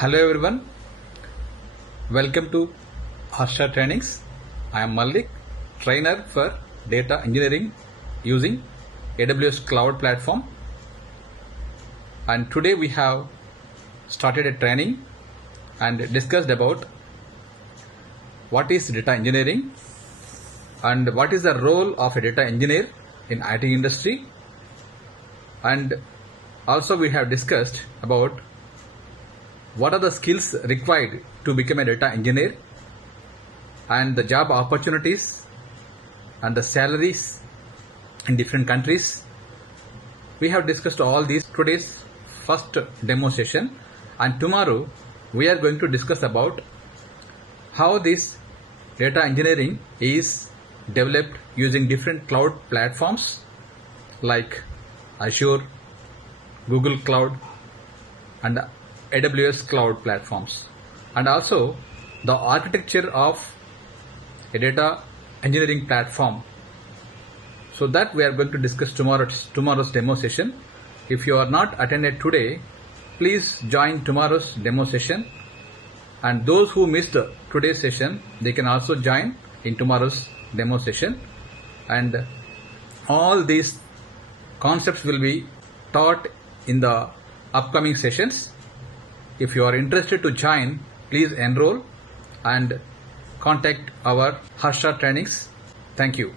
Hello everyone, welcome to Harsha Trainings. I am Malik, trainer for data engineering using AWS Cloud Platform, and today we have started a training and discussed about what is data engineering and what is the role of a data engineer in IT industry, and also we have discussed about what are the skills required to become a data engineer and the job opportunities and the salaries in different countries. We have discussed all these today's first demo session, and tomorrow we are going to discuss about how this data engineering is developed using different cloud platforms like Azure, Google Cloud and AWS Cloud platforms, and also the architecture of a data engineering platform. So that we are going to discuss tomorrow's demo session. If you are not attended today, please join tomorrow's demo session, and those who missed today's session, they can also join in tomorrow's demo session, and all these concepts will be taught in the upcoming sessions. If you are interested to join, please enroll and contact our Harsha Trainings. Thank you.